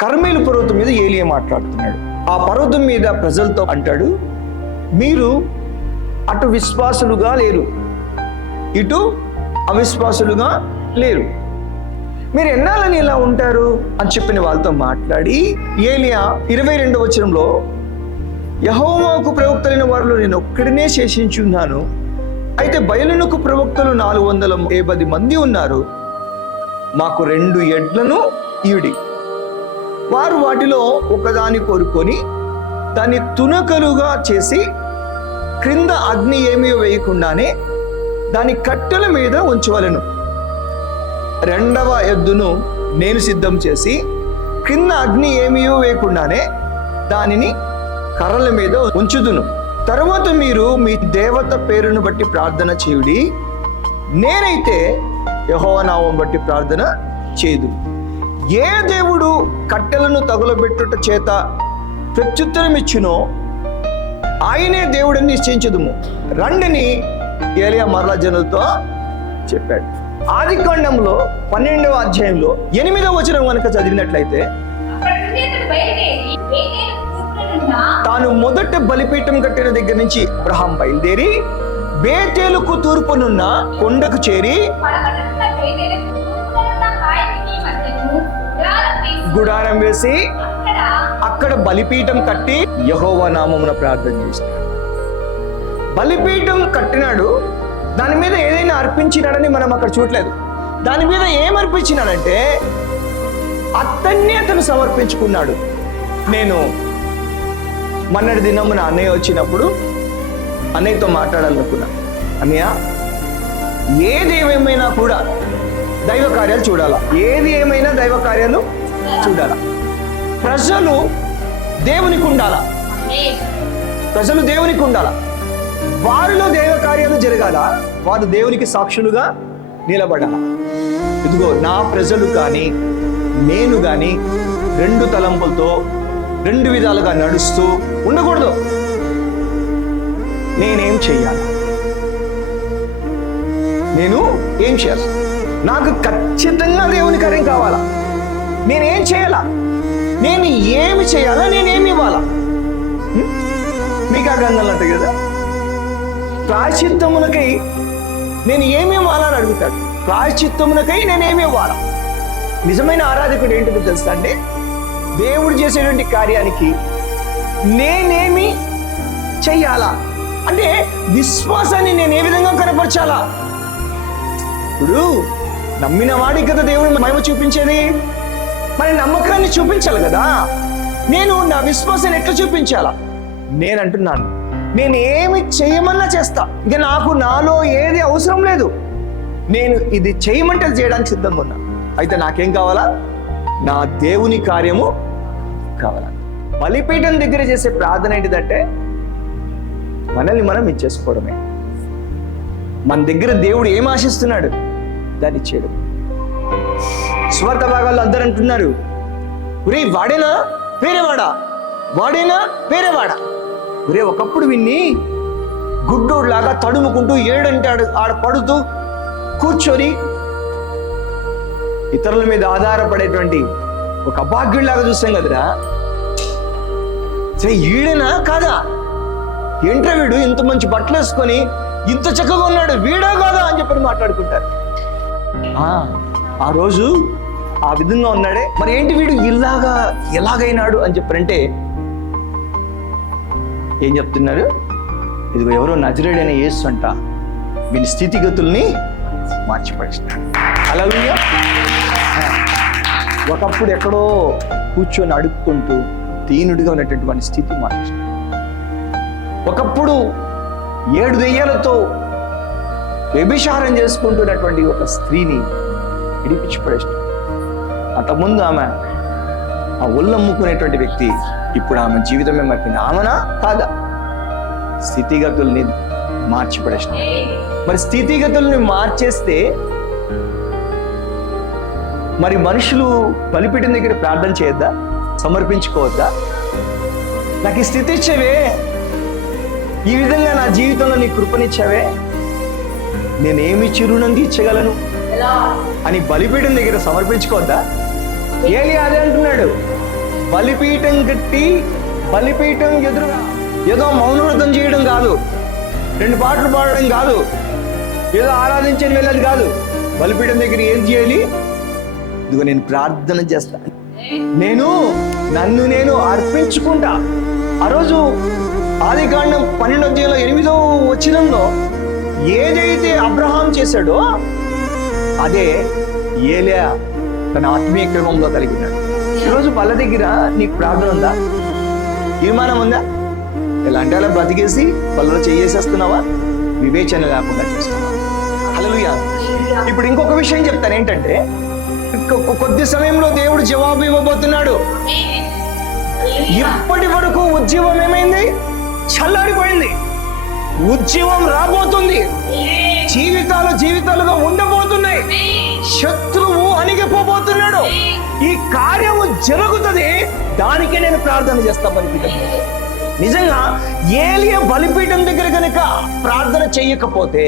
కర్మేలు పర్వతం మీద ఏలియా మాట్లాడుతున్నాడు. ఆ పర్వతం మీద ప్రజలతో అంటాడు, మీరు అటు విశ్వాసులుగా లేరు, ఇటు అవిశ్వాసులుగా లేరు, మీరు ఎన్నాళ్ళని ఇలా ఉంటారు అని చెప్పిన వాళ్ళతో మాట్లాడి ఏలియా 22వ వచనంలో, యెహోవాకు ప్రవక్తలైన వారిలో నేను ఒక్కడినే శేషించి ఉన్నాను, అయితే బయలునకు ప్రవక్తలు 480 మంది ఉన్నారు, మాకు 2 ఎడ్లను ఈడి. వారు వాటిలో ఒకదాని కోరుకొని దాన్ని తునకలుగా చేసి క్రింద అగ్ని ఏమీ వేయకుండానే దాని కట్టెల మీద ఉంచవలెను. 2వ ఎద్దును నేను సిద్ధం చేసి క్రింద అగ్ని ఏమీ వేయకుండానే దానిని కర్రల మీద ఉంచుదును. తరువాత మీరు మీ దేవత పేరును బట్టి ప్రార్థన చేయుడి, నేనైతే యెహోవా నామం బట్టి ప్రార్థన చేయదు. ఏ దేవుడు కట్టెలను తగులబెట్టుట చేత ప్రత్యుత్తరం ఇచ్చునో ఆయనే దేవుడిని నిశ్చయించదుము రండిని ఏలియా మరలా జనులతో చెప్పాడు. ఆదికాండంలో 12వ అధ్యాయంలో 8వ వచనం కనుక చదివినట్లయితే, తాను మొదట బలిపీఠం కట్టిన దగ్గర నుంచి అబ్రహాం బయలుదేరి బేతేలుకు తూర్పునున్న కొండకు చేరి గుడారం వేసి అక్కడ బలిపీఠం కట్టి యెహోవా నామమున ప్రార్థన చేసినాడు. బలిపీఠం కట్టినాడు, దాని మీద ఏదైనా అర్పించినాడని మనం అక్కడ చూడలేదు. దాని మీద ఏం అర్పించినాడంటే అతన్ని సమర్పించుకున్నాడు. నేను మొన్నటి దినమున అన్నయ్య వచ్చినప్పుడు అన్నయ్యతో మాట్లాడాలనుకున్నా, అన్నయ్య ఏది ఏమైనా కూడా దైవ కార్యాలు చూడాలా, ఏది ఏమైనా దైవ కార్యాలు చూడాలా, ప్రజలు దేవునికి ఉండాలా, ప్రజలు దేవునికి ఉండాలా, వారిలో దైవ కార్యాలు జరగాల, వారు దేవునికి సాక్షులుగా నిలబడాల. ఇదిగో నా ప్రజలు కానీ నేను కానీ 2 తలంపులతో 2 విధాలుగా నడుస్తూ ఉండకూడదు. నేనేం చెయ్యాలి, నేను ఏం చేయాలి, నాకు ఖచ్చితంగా దేవుని కార్యం కావాలా, నేనేం చేయాలా, నేను ఏమి చేయాలా, నేనేమి ఇవ్వాలా. మీకు ఆ గంగలు అంట కదా, ప్రాయశ్చిత్తమునకై నేను ఏమి ఇవ్వాలని అడుగుతాడు. ప్రాయశ్చిత్తమునకై నేనేమి ఇవ్వాలా. నిజమైన ఆరాధకుడు ఏంటో తెలుసా అంటే, దేవుడు చేసేటువంటి కార్యానికి నేనేమి చెయ్యాలా అంటే విశ్వాసాన్ని నేను ఏ విధంగా కనపరచాలా. ఇప్పుడు నమ్మిన వాడికి కదా దేవుడు మహిమ చూపించేది, మరి నమ్మకాన్ని చూపించాలి కదా. నేను నా విశ్వాసాన్ని ఎట్లా చూపించాలా? నేను అంటున్నాను, నేను ఏమి చేయమన్నా చేస్తా, ఇక నాకు నాలో ఏది అవసరం లేదు, నేను ఇది చేయమంటే చేయడానికి సిద్ధంగా ఉన్నా. అయితే నాకేం కావాలా? నా దేవుని కార్యము కావాలా. బలిపీఠం దగ్గర చేసే ప్రార్థన ఏంటిదంటే మనల్ని మనం ఇచ్చేసుకోవడమే. మన దగ్గర దేవుడు ఏం ఆశిస్తున్నాడు దాన్ని చేయడం. స్వార్థ భాగాల్లో అందరూ అంటున్నారు, ఒరే వాడేనా వేరేవాడా, వాడేనా వేరేవాడా. ఒరే ఒకప్పుడు విన్ని గుడ్డోడ్లాగా తడుముకుంటూ ఏడంటే ఆడ పడుతూ కూర్చొని ఇతరుల మీద ఆధారపడేటువంటి ఒక అభాగ్యుడిలాగా చూస్తాం కదరా. సరే ఈడేనా కాదా, ఏంట్రా వీడు ఇంత మంచి బట్టలు వేసుకొని ఇంత చక్కగా ఉన్నాడు, వీడా కాదా అని చెప్పి మాట్లాడుకుంటారు. ఆ రోజు ఆ విధంగా ఉన్నాడే, మరి ఏంటి వీడు ఎలాగైనాడు అని చెప్పారంటే ఏం చెప్తున్నారు? ఇదిగో ఎవరో నజరేయుడైన యేసు అంట వీని స్థితిగతుల్ని మార్చిపడేసినాడు. హల్లెలూయా. ఒకప్పుడు ఎక్కడో కూర్చొని అడుక్కుంటూ దీనుడిగా ఉన్నటువంటి స్థితి మార్చేసినాడు. ఒకప్పుడు 7 దెయ్యాలతో వ్యభిచారం చేసుకుంటున్నటువంటి ఒక స్త్రీని విడిపించి పడేసినాడు. అంతకుముందు ఆమె ఆ ఒళ్ళమ్ముకునేటువంటి వ్యక్తి, ఇప్పుడు ఆమె జీవితమే మారింది. ఆమెనా కాదా? స్థితిగతుల్ని మార్చిపడేసిన. మరి స్థితిగతుల్ని మార్చేస్తే మరి మనుషులు బలిపీఠం దగ్గర ప్రార్థన చేయొద్దా, సమర్పించుకోవద్దా? నాకు ఈ స్థితి ఇచ్చేవే, ఈ విధంగా నా జీవితంలో నీ కృపనిచ్చావే, నేనేమి చిరునం తీర్చగలను అని బలిపీఠం దగ్గర సమర్పించుకోవద్దా? ఏలియా అదే అంటున్నాడు, బలిపీఠం కట్టి బలిపీఠం ఎదురుగా ఏదో మౌనవ్రతం చేయడం కాదు, 2 పాటలు పాడడం కాదు, ఏదో ఆరాధించని వెళ్ళాలి కాదు. బలిపీఠం దగ్గర ఏం చేయాలి? ఇదిగో నేను ప్రార్థన చేస్తాను, నన్ను నేను అర్పించుకుంటా. ఆ రోజు ఆదికాండం 12:8 వచనంలో ఏదైతే అబ్రహాం చేశాడో అదే ఏలియా తన ఆత్మీయ క్రమంలో కలిగి ఉన్నాడు. ఈరోజు వాళ్ళ దగ్గర నీకు ప్రార్థన ఉందా? తీర్మానం ఉందా? ఎలా అంటే అలా బ్రతికేసి వాళ్ళలో చేసేస్తున్నావా? వివేచన లేకుండా చేస్తున్నావా? హల్లెలూయా. ఇప్పుడు ఇంకొక విషయం చెప్తాను, ఏంటంటే కొద్ది సమయంలో దేవుడు జవాబు ఇవ్వబోతున్నాడు. ఇప్పటి వరకు ఉద్యమం ఏమైంది? చల్లారిపోయింది. ఉద్యమం రాబోతుంది. జీవితాలుగా ఉండబోతున్నాయి. శత్రువు అణిగిపోబోతున్నాడు. ఈ కార్యము జరుగుతుంది. దానికే నేను ప్రార్థన చేస్తా బలిపీఠం. నిజంగా ఏలియా బలిపీఠం దగ్గర కనుక ప్రార్థన చెయ్యకపోతే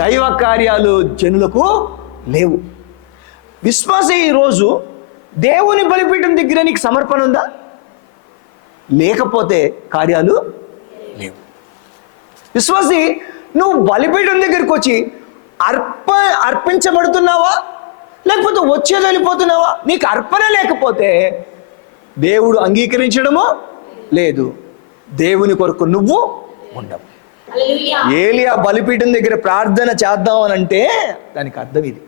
దైవ కార్యాలు జనులకు లేవు. విశ్వాసే ఈరోజు దేవుని బలిపీఠం దగ్గర నీకు సమర్పణ ఉందా? లేకపోతే కార్యాలు లేవు. విశ్వాసి, నువ్వు బలిపీఠం దగ్గరికి వచ్చి అర్పించబడుతున్నావా లేకపోతే వచ్చేది వెళ్ళిపోతున్నావా? నీకు అర్పణ లేకపోతే దేవుడు అంగీకరించడము లేదు. దేవుని కొరకు నువ్వు ఉండవు. ఏలియా బలిపీఠం దగ్గర ప్రార్థన చేద్దాం అని అంటే దానికి అర్థం ఇది.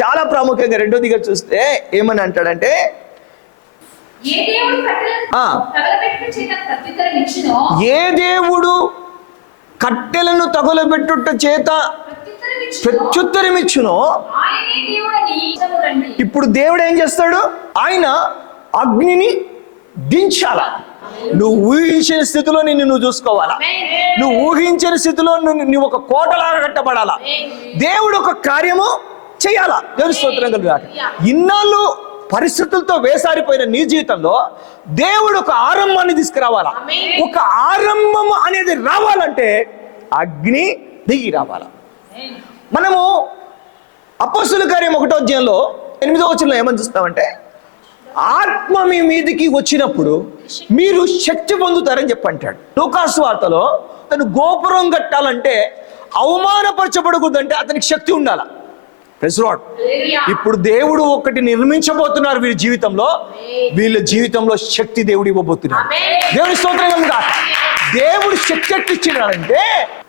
చాలా ప్రాముఖ్యంగా 2వ దిగ చూస్తే ఏమని అంటాడంటే, ఏ దేవుడు కట్టెలను తగులబెట్టుట చేత ప్రత్యుత్తరమిచ్చునో. ఇప్పుడు దేవుడు ఏం చేస్తాడు? ఆయన అగ్నిని దించాలా. నువ్వు ఊహించిన స్థితిలో నువ్వు చూసుకోవాలా. నువ్వు ఊహించిన స్థితిలో నువ్వు ఒక కోటలాగా కట్టబడాలా. దేవుడు ఒక కార్యము చేయాలా. దేవుని స్తోత్రం కలుగుగాక. ఇన్నాళ్ళు పరిస్థితులతో వేసారిపోయిన నీ జీవితంలో దేవుడు ఒక ఆరంభాన్ని తీసుకురావాలా. ఒక ఆరంభం అనేది రావాలంటే అగ్ని దిగి రావాలా. మనము అపోస్తలుల కార్యం 1వ అధ్యాయంలో 8వ వచనంలో ఏమని చూస్తామంటే, ఆత్మ మీ మీదికి వచ్చినప్పుడు మీరు శక్తి పొందుతారని చెప్పంటాడు. లూకాసు వార్తలో తను గోపురం కట్టాలంటే అవమానపరచబడకూడదంటే అతనికి శక్తి ఉండాల. ఇప్పుడు దేవుడు ఒకటి నిర్మించబోతున్నారు వీళ్ళ జీవితంలో శక్తి దేవుడు ఇవ్వబోతున్నాడు. దేవుని స్తోత్రం. దేవుడు శక్తి ఎట్టిచ్చినాడంటే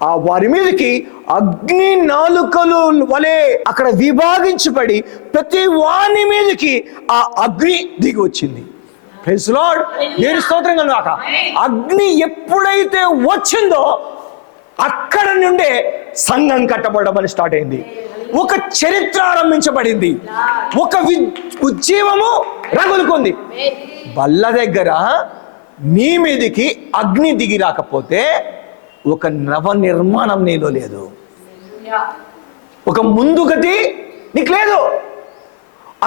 ఆ వారి మీదకి అగ్ని నాలుకలు వలె అక్కడ విభాగించబడి ప్రతి వాని మీదకి ఆ అగ్ని దిగి వచ్చింది. Praise lord. దేవుని స్తోత్రం కలుగాక. అగ్ని ఎప్పుడైతే వచ్చిందో అక్కడ నుండే సంఘం కట్టబడడం అని స్టార్ట్ అయింది. ఒక చరిత్ర ఆరంభించబడింది. ఒక ఉజ్జీవము రగులుకుంది. బల్ల దగ్గర నీ మీదికి అగ్ని దిగి రాకపోతే ఒక నవ నిర్మాణం నీలో లేదు. ఒక ముందుగతి నీకు లేదు.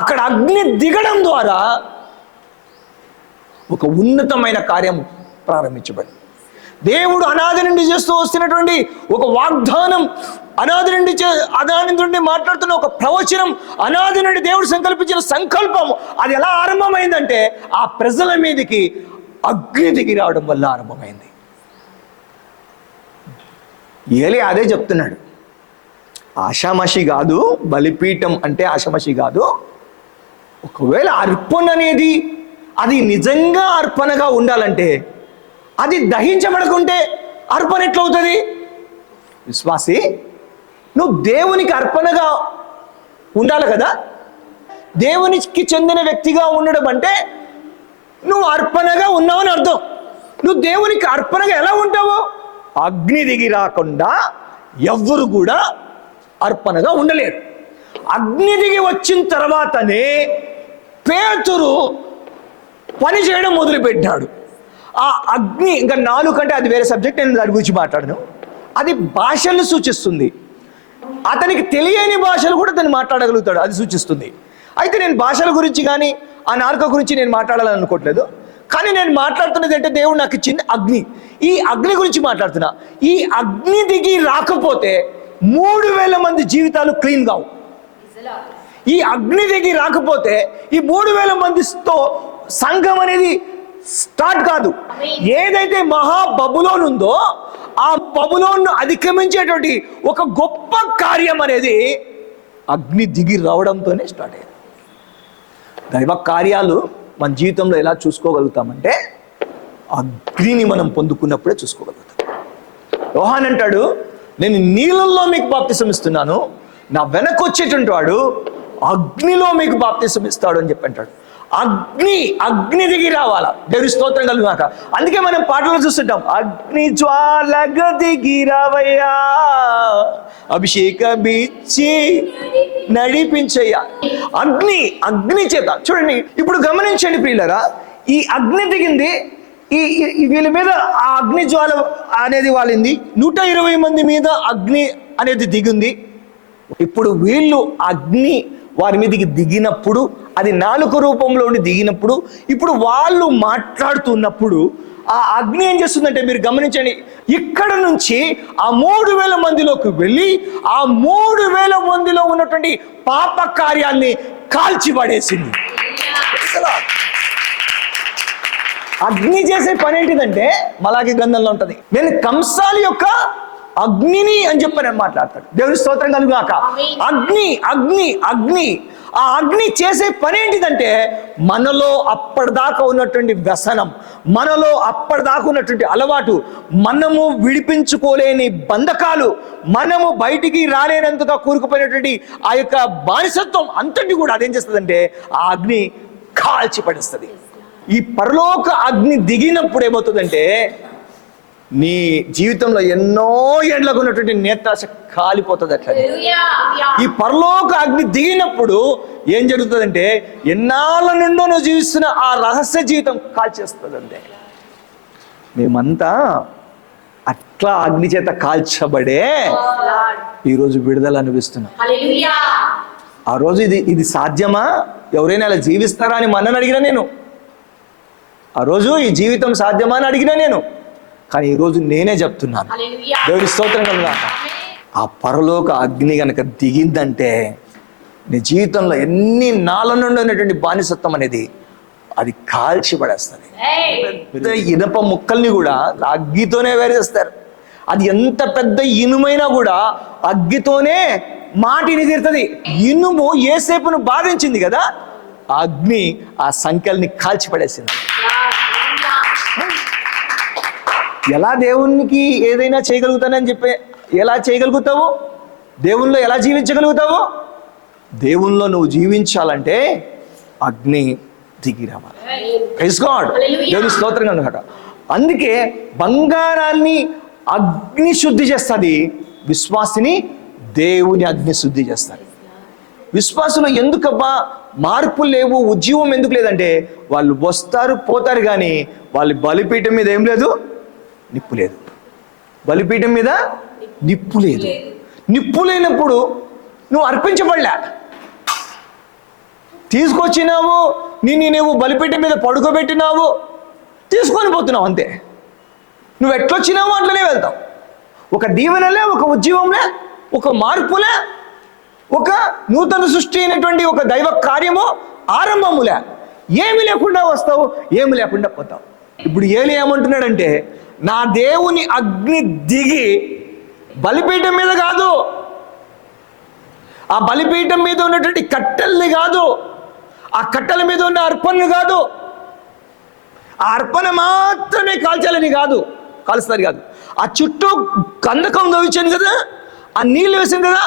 అక్కడ అగ్ని దిగడం ద్వారా ఒక ఉన్నతమైన కార్యం ప్రారంభించబడింది. దేవుడు అనాది నుండి చేస్తూ వస్తున్నటువంటి ఒక వాగ్దానం, అనాది నుండి మాట్లాడుతున్న ఒక ప్రవచనం, అనాది నుండి దేవుడు సంకల్పించిన సంకల్పం, అది ఎలా ఆరంభమైందంటే ఆ ప్రజల మీదకి అగ్ని దిగి రావడం వల్ల ఆరంభమైంది. ఏలే అదే చెప్తున్నాడు. ఆషామాషి కాదు, బలిపీఠం అంటే ఆషామాషి కాదు. ఒకవేళ అర్పణ అనేది అది నిజంగా అర్పణగా ఉండాలంటే అది దహించబడకుంటే అర్పణ ఎట్లవుతుంది? విశ్వాసి, నువ్వు దేవునికి అర్పణగా ఉండాలి కదా. దేవునికి చెందిన వ్యక్తిగా ఉండడం అంటే నువ్వు అర్పణగా ఉన్నావని అర్థం. నువ్వు దేవునికి అర్పణగా ఎలా ఉంటావు? అగ్ని దిగి రాకుండా ఎవ్వరు కూడా అర్పణగా ఉండలేరు. అగ్ని దిగి వచ్చిన తర్వాతనే పేతురు పని చేయడం మొదలుపెట్టాడు. ఆ అగ్ని ఇంకా 4 కంటే అది వేరే సబ్జెక్ట్, నేను దాని గురించి మాట్లాడను. అది భాషలను సూచిస్తుంది. అతనికి తెలియని భాషలు కూడా అతను మాట్లాడగలుగుతాడు, అది సూచిస్తుంది. అయితే నేను భాషల గురించి కానీ ఆ నాలుక గురించి నేను మాట్లాడాలని అనుకోవట్లేదు. కానీ నేను మాట్లాడుతున్నది అంటే దేవుడు నాకు ఇచ్చింది అగ్ని. ఈ అగ్ని గురించి మాట్లాడుతున్నా. ఈ అగ్ని దిగి రాకపోతే 3000 మంది జీవితాలు క్లీన్ కావు. ఈ అగ్ని దిగి రాకపోతే ఈ 3000 మందితో సంఘం అనేది స్టార్ట్ కాదు. ఏదైతే మహా బబులోన్ ఉందో ఆ బబులోన్ను అధిగమించేటువంటి ఒక గొప్ప కార్యం అనేది అగ్ని దిగి రావడంతోనే స్టార్ట్ అయ్యింది. దైవ కార్యాలు మన జీవితంలో ఎలా చూసుకోగలుగుతామంటే అగ్నిని మనం పొందుకున్నప్పుడే చూసుకోగలుగుతాం. యోహాన్ అంటాడు, నేను నీళ్ళల్లో మీకు బాప్తిసం ఇస్తున్నాను, నా వెనక వచ్చేటువంటి వాడు అగ్నిలో మీకు బాప్తిసం ఇస్తాడు అని చెప్పి అంటాడు. అగ్ని దిగి రావాలా. దేవుని స్తోత్రం కలుగుగాక. అందుకే మనం పాటలు చూస్తుంటాం, అగ్ని జ్వాలగా దిగి రావయ్యా, అభిషేకమిచ్చి నడిపించయ్యా. అగ్ని చేత చూడండి. ఇప్పుడు గమనించండి ప్రియులారా, ఈ అగ్ని దిగింది, ఈ వీళ్ళ మీద ఆ అగ్ని జ్వాల అనేది వాలింది. 120 మంది మీద అగ్ని అనేది దిగింది. ఇప్పుడు వీళ్ళు అగ్ని వారి మీదకి దిగినప్పుడు, అది నాలుక రూపంలో ఉండి దిగినప్పుడు, ఇప్పుడు వాళ్ళు మాట్లాడుతున్నప్పుడు ఆ అగ్ని ఏం చేస్తుందంటే మీరు గమనించండి, ఇక్కడ నుంచి ఆ 3000 మందిలోకి వెళ్ళి ఆ 3000 మందిలో ఉన్నటువంటి పాప కార్యాన్ని కాల్చిపడేసింది. అగ్ని చేసే పని ఏంటిదంటే మలాకి గ్రంథంలో ఉంటది, నేను కంసాలి యొక్క అగ్నిని అని చెప్పి నేను మాట్లాడతాడు. దేవుని స్తోత్రం కలుగాక. అగ్ని ఆ అగ్ని చేసే పని ఏంటిదంటే మనలో అప్పటిదాకా ఉన్నటువంటి వ్యసనం, మనలో అప్పటిదాకా ఉన్నటువంటి అలవాటు, మనము విడిపించుకోలేని బంధకాలు, మనము బయటికి రాలేనంతగా కూరుకుపోయినటువంటి ఆ యొక్క బానిసత్వం అంతటి కూడా అదేం చేస్తుందంటే ఆ అగ్ని కాల్చి పడేస్తుంది. ఈ పరలోక అగ్ని దిగినప్పుడు ఏమవుతుందంటే నీ జీవితంలో ఎన్నో ఏండ్లకు ఉన్నటువంటి నేత్రాశ కాలిపోతుంది. అట్లా ఈ పరలోక అగ్ని దిగినప్పుడు ఏం జరుగుతుందంటే ఎన్నాళ్ళ నుండో నువ్వు జీవిస్తున్న ఆ రహస్య జీవితం కాల్చేస్తుంది. అంతే. మేమంతా అట్లా అగ్ని చేత కాల్చబడే ఈరోజు విడుదల అనిపిస్తున్నాం. ఆ రోజు ఇది సాధ్యమా, ఎవరైనా అలా జీవిస్తారా అని మనని అడిగినా నేను, ఆ రోజు ఈ జీవితం సాధ్యమా అని అడిగినా నేను, కానీ ఈరోజు నేనే చెప్తున్నాను. దేవుని స్తోత్రం కలుగాక. ఆ పరలోక అగ్ని కనుక దిగిందంటే నీ జీవితంలో ఎన్ని నాళ్ళ నుండి ఉన్నటువంటి బానిసత్వం అనేది అది కాల్చిపడేస్తుంది. ఇనప ముక్కల్ని కూడా అగ్గితోనే వేరేస్తారు. అది ఎంత పెద్ద ఇనుమైనా కూడా అగ్గితోనే మాటిని తీరుతుంది. ఇనుము యేసేపును బాధించింది కదా, అగ్ని ఆ సంఖ్యల్ని కాల్చిపడేసింది. ఎలా దేవునికి ఏదైనా చేయగలుగుతానని చెప్పి ఎలా చేయగలుగుతావు? దేవునిలో ఎలా జీవించగలుగుతావు? దేవునిలో నువ్వు జీవించాలంటే అగ్ని దిగి రావాలి. Praise god. దేవుని స్తోత్రం కనుక. అందుకే బంగారాన్ని అగ్ని శుద్ధి చేస్తుంది, విశ్వాసిని దేవుని అగ్ని శుద్ధి చేస్తుంది. విశ్వాసులు ఎందుకబ్బా మార్పులు లేవు, ఉద్యమం ఎందుకు లేదంటే వాళ్ళు వస్తారు పోతారు, కానీ వాళ్ళ బలిపీఠం మీద ఏం లేదు, నిప్పు లేదు. బలిపీఠం మీద నిప్పు లేదు. నిప్పు లేనప్పుడు నువ్వు అర్పించబడలే. తీసుకొచ్చినావు, నువ్వు బలిపీఠం మీద పడుకోబెట్టినావు, తీసుకొని పోతున్నావు అంతే. నువ్వు ఎట్లొచ్చినావో అట్లనే వెళ్తావు. ఒక దీవెనలే, ఒక ఉద్యమంలే, ఒక మార్పులే, ఒక నూతన సృష్టి అయినటువంటి ఒక దైవ కార్యము ఆరంభములే. ఏమి లేకుండా వస్తావు, ఏమి లేకుండా పోతావు. ఇప్పుడు ఏలి ఏమంటున్నాడంటే నా దేవుని అగ్ని దిగి బలిపీఠం మీద కాదు, ఆ బలిపీఠం మీద ఉన్నటువంటి కట్టెల్ని కాదు, ఆ కట్టెల మీద ఉన్న అర్పణలు కాదు, ఆ అర్పణ మాత్రమే కాల్చాలని కాదు, కాలుస్తారు కాదు, ఆ చుట్టూ కందకం దోవించాను కదా, ఆ నీళ్ళు వేసాను కదా,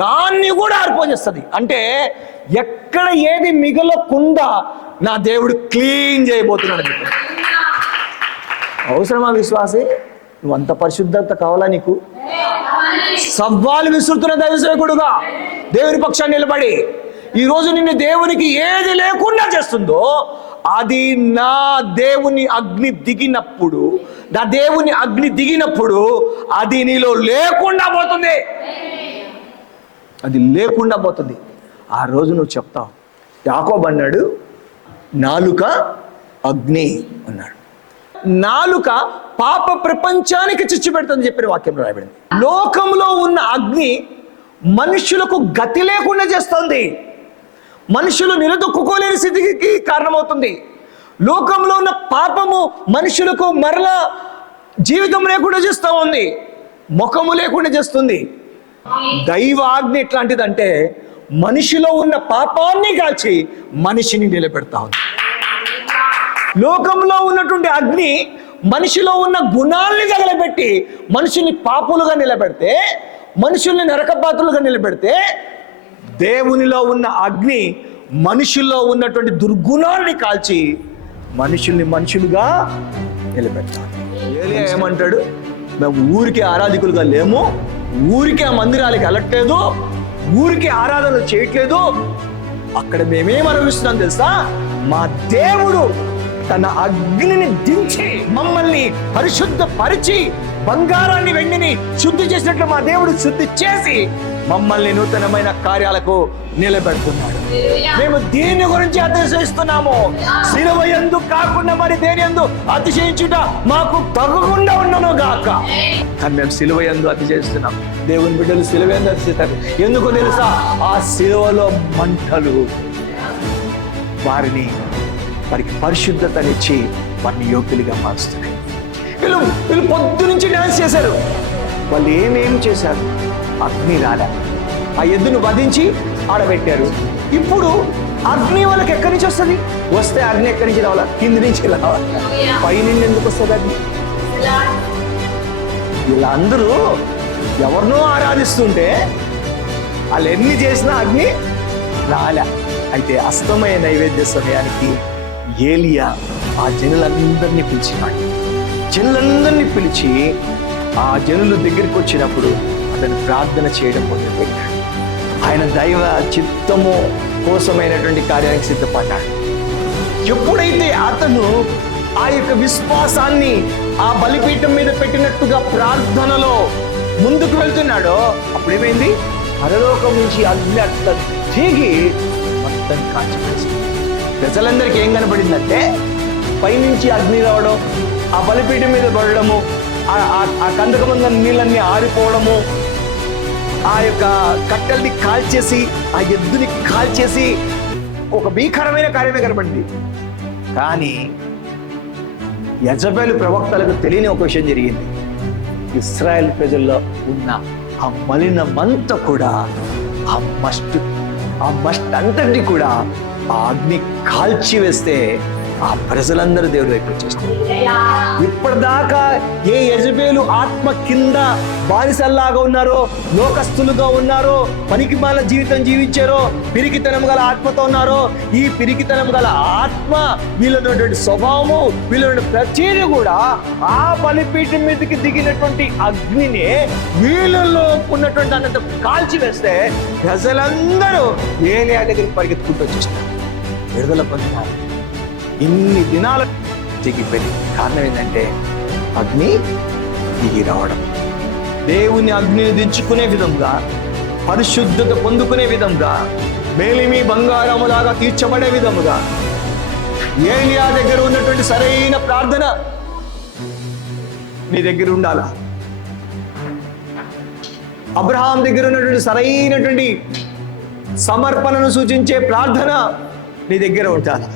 దాన్ని కూడా అర్పణ చేస్తుంది. అంటే ఎక్కడ ఏది మిగలకుండా నా దేవుడు క్లీన్ చేయబోతున్నాడు అని చెప్పి. అవసరమా విశ్వాసి? నువ్వు అంత పరిశుద్ధత కావాలా నీకు? సవాలు విసురుతున్న దైవసేవకుడుగా దేవుని పక్షాన్ని నిలబడి ఈరోజు నిన్ను దేవునికి ఏది లేకుండా చేస్తుందో అది నా దేవుని అగ్ని దిగినప్పుడు, నా దేవుని అగ్ని దిగినప్పుడు అది నీలో లేకుండా పోతుంది. అది లేకుండా పోతుంది. ఆ రోజు నువ్వు చెప్తావు. యాకోబు అన్నాడు నాలుక అగ్ని అన్నాడు. నాలుక పాప ప్రపంచానికి చిచ్చు పెడుతుంది చెప్పిన వాక్యంలో రాయబడింది. లోకంలో ఉన్న అగ్ని మనుషులకు గతి లేకుండా చేస్తుంది, మనుషులు నిలదొక్కుకోలేని స్థితికి కారణమవుతుంది. లోకంలో ఉన్న పాపము మనుషులకు మరలా జీవితం లేకుండా చేస్తూ ఉంది, ముఖము లేకుండా చేస్తుంది. దైవ ఆజ్ఞ ఎట్లాంటిదంటే మనిషిలో ఉన్న పాపాన్ని కాల్చి మనిషిని నిలబెడతా ఉంది. లోకంలో ఉన్నటువంటి అగ్ని మనిషిలో ఉన్న గుణాల్ని తగలబెట్టి మనుషుల్ని పాపులుగా నిలబెడితే, మనుషుల్ని నరకపాత్రులుగా నిలబెడితే, దేవునిలో ఉన్న అగ్ని మనుషుల్లో ఉన్నటువంటి దుర్గుణాల్ని కాల్చి మనుషుల్ని మనుషులుగా నిలబెడతాడు. ఏలియా ఏమంటాడు? మేము ఊరికే ఆరాధికులుగా లేము, ఊరికే ఆ మందిరాలకి వెళ్ళట్లేదు, ఊరికే ఆరాధనలు చేయట్లేదు. అక్కడ మేమేం అనుభవిస్తున్నాం తెలుసా? మా దేవుడు తన అగ్నిని దించి మమ్మల్ని పరిశుద్ధపరిచి బంగారాన్ని వెండిని శుద్ధి చేసినట్లు మా దేవుడు శుద్ధి చేసి మమ్మల్ని నూతనమైన కార్యాలకు నిలబెడుతున్నాడు. మేము దీని గురించి అతిశయిస్తున్నాము. సిలువ యందు కాకుండా మరి దేని యందు అతిశయించుట మాకు తగ్గకుండా ఉండను గాక. కానీ మేము సిలువ యందు అతిశయిస్తున్నాం. దేవుని బిడ్డలు సిలువ యందు అతిశయిస్తారు. ఎందుకు తెలుసా? ఆ సిలువలో మంటలు వారికి పరిశుద్ధతనిచ్చి వారిని యోగ్యులుగా మారుస్తున్నాయి. వీళ్ళు పొద్దు నుంచి డాన్స్ చేశారు. వాళ్ళు ఏమేమి చేశారు? అగ్ని రాలే, ఆ ఎద్దును వధించి ఆడబెట్టారు. ఇప్పుడు అగ్ని వాళ్ళకి ఎక్కడి నుంచి వస్తుంది? వస్తే అగ్ని ఎక్కడి నుంచి రావాలా? కింది నుంచి రావాలి. పైనుండి ఎందుకు వస్తుంది అగ్ని? వీళ్ళందరూ ఎవరినో ఆరాధిస్తుంటే వాళ్ళు ఎన్ని చేసినా అగ్ని రాలే. అయితే అస్తమయ నైవేద్య సమయానికి ఏలియా ఆ జనులందరినీ పిలిచినాడు. జనులందరినీ పిలిచి ఆ జనుల దగ్గరికి వచ్చినప్పుడు అతను ప్రార్థన చేయడం మొదలుపెట్టాడు. ఆయన దైవ చిత్తము కోసమైనటువంటి కార్యానికి సిద్ధపడ్డాడు. ఎప్పుడైతే అతను ఆ యొక్క విశ్వాసాన్ని ఆ బలిపీఠం మీద పెట్టినట్టుగా ప్రార్థనలో ముందుకు వెళ్తున్నాడో అప్పుడు ఏమైంది? పరలోకం నుంచి అగ్ని అట్లా దిగి మొత్తం కాల్చివేసింది. ప్రజలందరికీ ఏం కనపడిందంటే పైనుంచి అగ్ని రావడం, ఆ బలిపీఠం మీద పడడము, ఆ కందకమంద నీళ్ళన్నీ ఆరిపోవడము, ఆ యొక్క కట్టెల్ని కాల్చేసి ఆ ఎద్దుని కాల్చేసి ఒక భీకరమైన కార్యమే కనపడింది. కానీ యెజబెలు ప్రవక్తలకు తెలియని ఒక విషయం జరిగింది. ఇశ్రాయేల్ ప్రజల్లో ఉన్న ఆ మలినమంతా కూడా ఆ మస్ట్ అంతటి కూడా ఆ అగ్ని కాల్చి వేస్తే ఆ ప్రజలందరూ దేవుడి వైపు వచ్చేస్తారు. ఇప్పటిదాకా ఏ యెజబెలు ఆత్మ కింద బానిసల్లాగా ఉన్నారో, లోకస్తులుగా ఉన్నారో, పనికిమాల జీవితం జీవించారో, పిరికితనం గల ఆత్మతో ఉన్నారో, ఈ పిరికితనం గల ఆత్మ వీళ్ళటువంటి స్వభావము వీళ్ళ ప్రతిదీ కూడా ఆ బలిపీఠం మీదకి దిగినటువంటి అగ్నిని వీళ్ళలో ఉన్నటువంటి అన్నంత కాల్చి వేస్తే ప్రజలందరూ ఏలియా దగ్గరికి పరిగెత్తుకుంటూ వచ్చేస్తారు. విడుదల పొందినారు. ఇన్ని దినాల దిగిపోయింది. కారణం ఏంటంటే అగ్ని దిగి రావడం. దేవుని అగ్నిని దించుకునే విధంగా, పరిశుద్ధత పొందుకునే విధంగా, మేలిమి బంగారములాగా తీర్చబడే విధముగా ఏలియా దగ్గర ఉన్నటువంటి సరైన ప్రార్థన నీ దగ్గర ఉండాలా? అబ్రహాం దగ్గర ఉన్నటువంటి సరైనటువంటి సమర్పణను సూచించే ప్రార్థన నీ దగ్గర ఉండాలా?